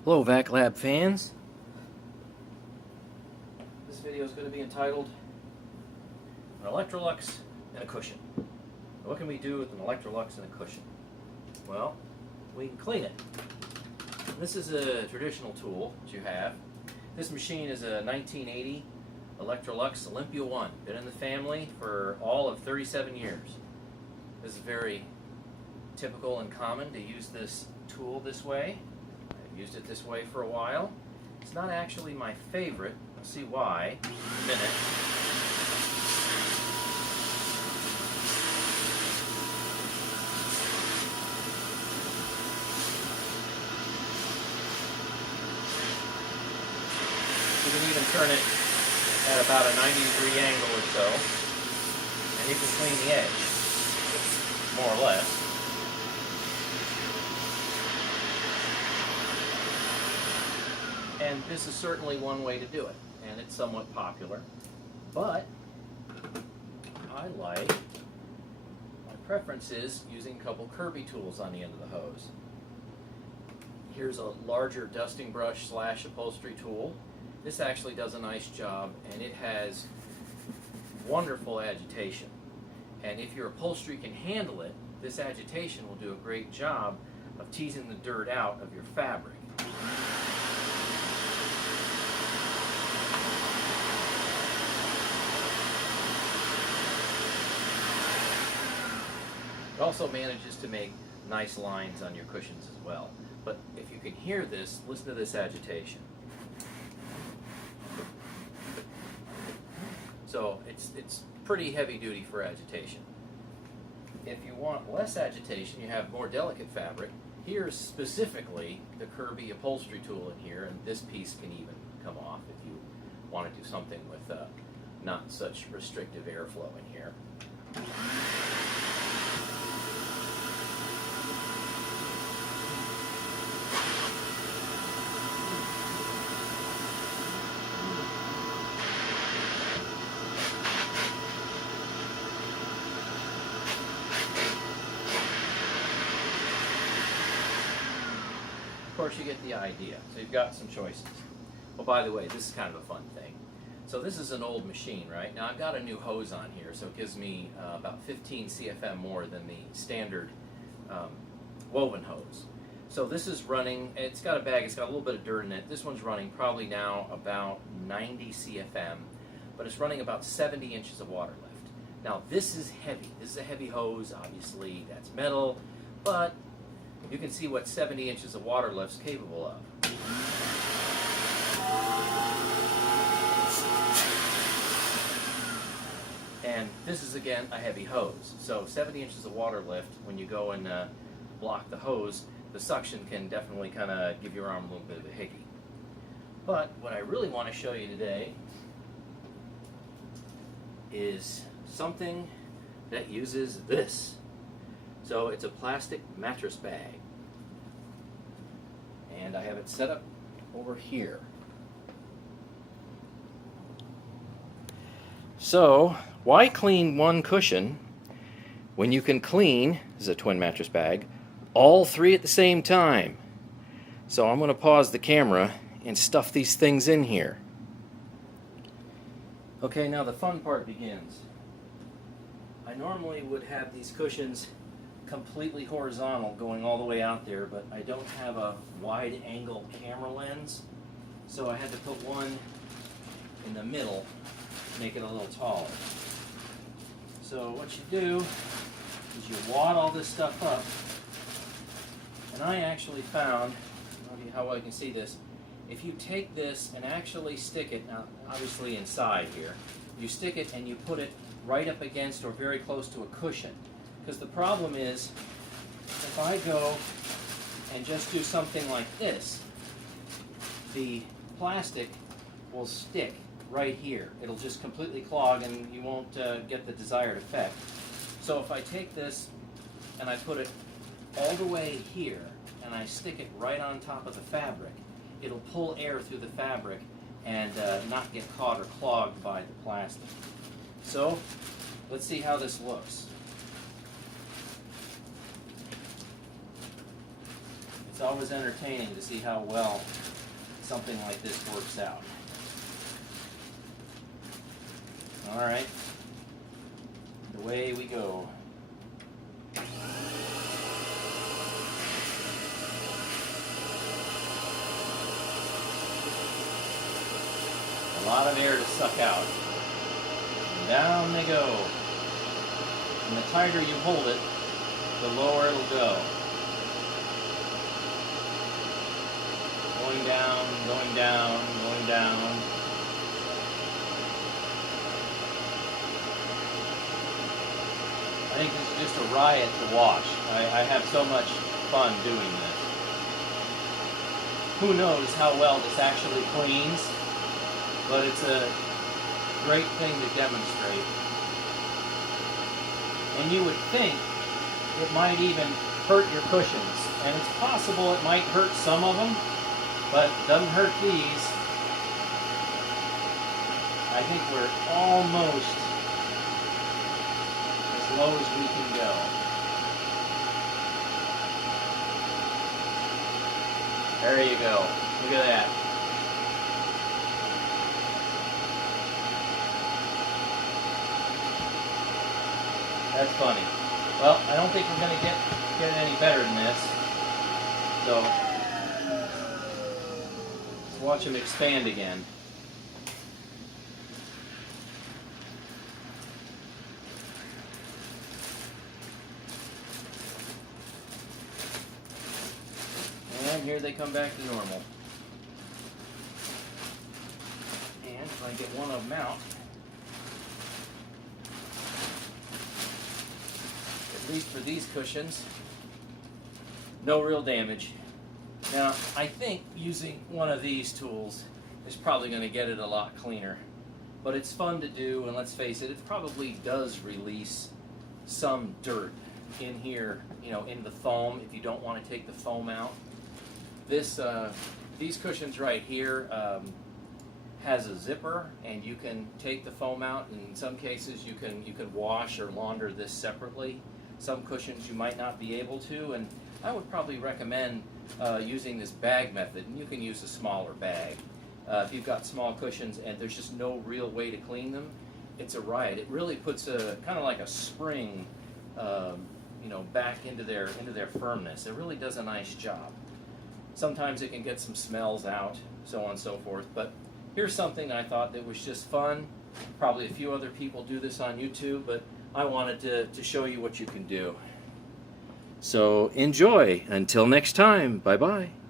Hello Vac Lab fans. This video is going to be entitled An Electrolux and a Cushion. What can we do with an Electrolux and a cushion? Well, we can clean it. This is a traditional tool that you have. This machine is a 1980 Electrolux Olympia 1. Been in the family for all of 37 years. This is very typical and common to use this tool this way. I've used it this way for a while. It's not actually my favorite. I'll see why in a minute. You can even turn it at about a 90-degree angle or so, and you can clean the edge, more or less. And this is certainly one way to do it, and it's somewhat popular, but I like, my preference is using a couple Kirby tools on the end of the hose. Here's a larger dusting brush / upholstery tool. This actually does a nice job, and it has wonderful agitation. And if your upholstery can handle it, this agitation will do a great job of teasing the dirt out of your fabric. It also manages to make nice lines on your cushions as well. But if you can hear this, listen to this agitation. So it's pretty heavy duty for agitation. If you want less agitation, you have more delicate fabric. Here's specifically the Kirby upholstery tool in here, and this piece can even come off if you want to do something with not such restrictive airflow in here. Of course, you get the idea. So you've got some choices. Well, by the way, this is kind of a fun thing. So this is an old machine, right? Now I've got a new hose on here, so it gives me about 15 CFM more than the standard woven hose. So this is running, it's got a bag, it's got a little bit of dirt in it. This one's running probably now about 90 CFM, but it's running about 70 inches of water lift. Now this is heavy. This is a heavy hose, obviously, that's metal, but you can see what 70 inches of water lift's capable of. And this is, again, a heavy hose. So 70 inches of water lift, when you go and block the hose, the suction can definitely kind of give your arm a little bit of a hickey. But what I really want to show you today is something that uses this. So it's a plastic mattress bag. And I have it set up over here. So, why clean one cushion when you can clean, this is a twin mattress bag, all three at the same time? So I'm going to pause the camera and stuff these things in here. Okay, now the fun part begins. I normally would have these cushions completely horizontal going all the way out there, but I don't have a wide angle camera lens, so I had to put one in the middle to make it a little taller. So what you do is you wad all this stuff up, and I actually found, I don't know how well you can see this, if you take this and actually stick it, now obviously inside here, you stick it and you put it right up against or very close to a cushion. Because the problem is, if I go and just do something like this, the plastic will stick right here. It'll just completely clog and you won't get the desired effect. So if I take this and I put it all the way here and I stick it right on top of the fabric, it'll pull air through the fabric and not get caught or clogged by the plastic. So let's see how this looks. It's It's always entertaining to see how well something like this works out. Alright, away we go. A lot of air to suck out. And down they go. And the tighter you hold it, the lower it'll go. Going down, going down, going down. I think this is just a riot to watch. I have so much fun doing this. Who knows how well this actually cleans, but it's a great thing to demonstrate. And you would think it might even hurt your cushions. And it's possible it might hurt some of them, but it doesn't hurt these. I think we're almost as low as we can go. There you go. Look at that. That's funny. Well, I don't think we're going to get it any better than this. So, let's watch them expand again. And here they come back to normal. And if I get one of them out, at least for these cushions, no real damage. Now, I think using one of these tools is probably going to get it a lot cleaner. But it's fun to do, and let's face it, it probably does release some dirt in here, you know, in the foam, if you don't want to take the foam out. These cushions right here has a zipper, and you can take the foam out. In some cases, you can wash or launder this separately. Some cushions you might not be able to, and I would probably recommend using this bag method, and you can use a smaller bag. If you've got small cushions and there's just no real way to clean them, it's a riot. It really puts a kind of like a spring, you know, back into their firmness. It really does a nice job. Sometimes it can get some smells out, so on and so forth. But here's something I thought that was just fun. Probably a few other people do this on YouTube, but I wanted to show you what you can do. So enjoy. Until next time, bye-bye.